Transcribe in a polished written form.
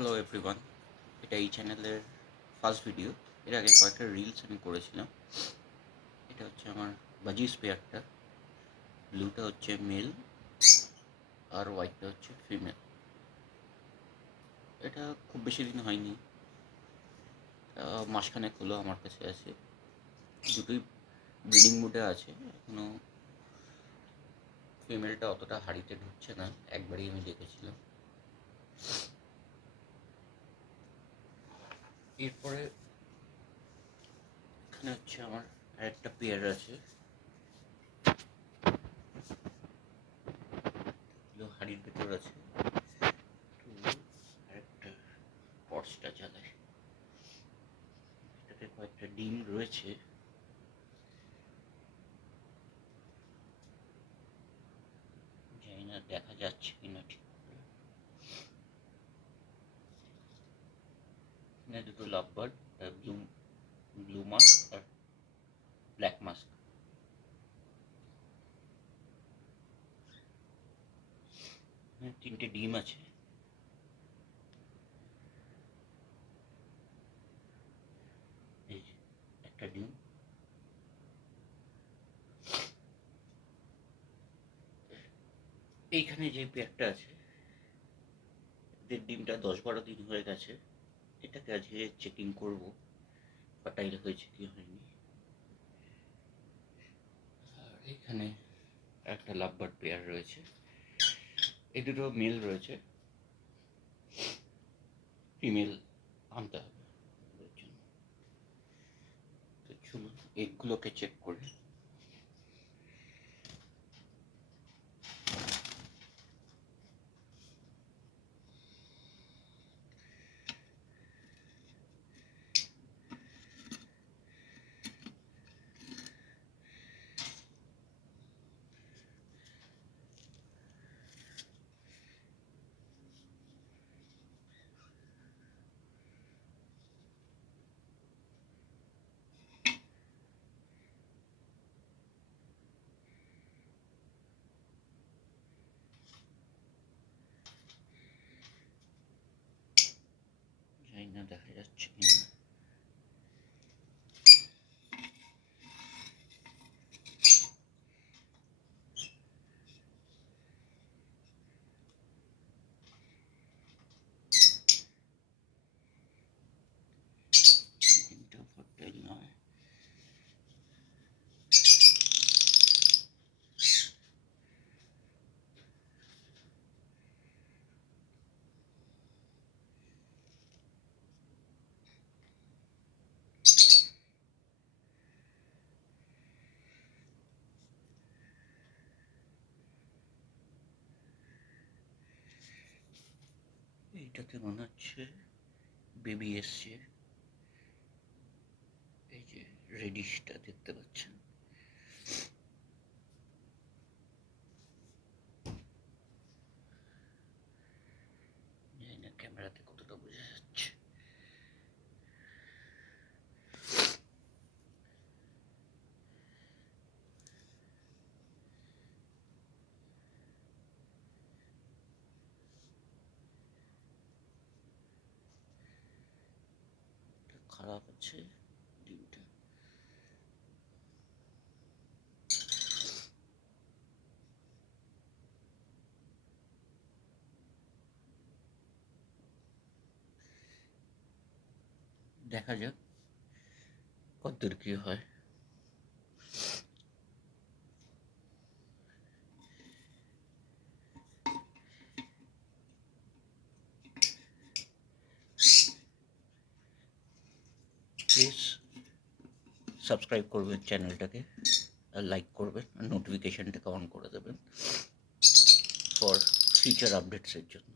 Hello everyone, এটা এই চ্যানেলের ফার্স্ট ভিডিও। এর আগে কয়েকটা রিলস আমি করেছিলাম। এটা হচ্ছে আমার বাজি স্পেয়ারটা। ব্লুটা হচ্ছে মেল আর হোয়াইটটা হচ্ছে ফিমেল। এটা খুব বেশি দিন হয়নি, মাসখানেক হলো আমার কাছে আছে। দুটোই ব্রিডিং মুডে আছে এখনও। ফিমেলটা অতটা হাড়িতে ঢুকছে না, একবারই আমি দেখেছিলাম। এরপরে এখানে হচ্ছে আমার আরেকটা পেয়ার আছে, হাড়ির ভেতর আছে। আরেকটা টর্চটা জ্বালায়, এটাতে কয়েকটা ডিম রয়েছে। জানি না দেখা যাচ্ছে কিনা ঠিক করে। এখানে দুটো লাভবার্ড, ব্লু ব্লু মাস্ক আর ব্ল্যাক মাস্ক। তিনটে ডিম আছে। এই যে একটা ডিম, এইখানে যে পেয়ারটা আছে এদের ডিমটা 10-12 দিন হয়ে গেছে। এটাকে আজকে চেকিং করব ফার্টাইল হয়েছে কি হয়নি। আর এখানে একটা লাভবার্ড পেয়ার রয়েছে, এই দুটো মেল রয়েছে, ফিমেল আনতে হবে ওদের জন্য। তো চলুন এগুলোকে চেক করি। জানি না দেখা যাচ্ছে কিনা। ডিমটা ফার্টাইল নয়। এইটাতে মনে হচ্ছে বেবি এসছে। এই যে রেডিশটা দেখতে পাচ্ছেন। জানি না ক্যামেরাতে কতটা বোঝা যাচ্ছে। খারাপ আছে ডিমটা। দেখা যাক কতদূর কি হয়। প্লিজ সাবস্ক্রাইব করবেন চ্যানেলটাকে, আর লাইক করবেন, আর নোটিফিকেশনটাকে অন করে দেবেন ফর ফিউচার আপডেটসের জন্য।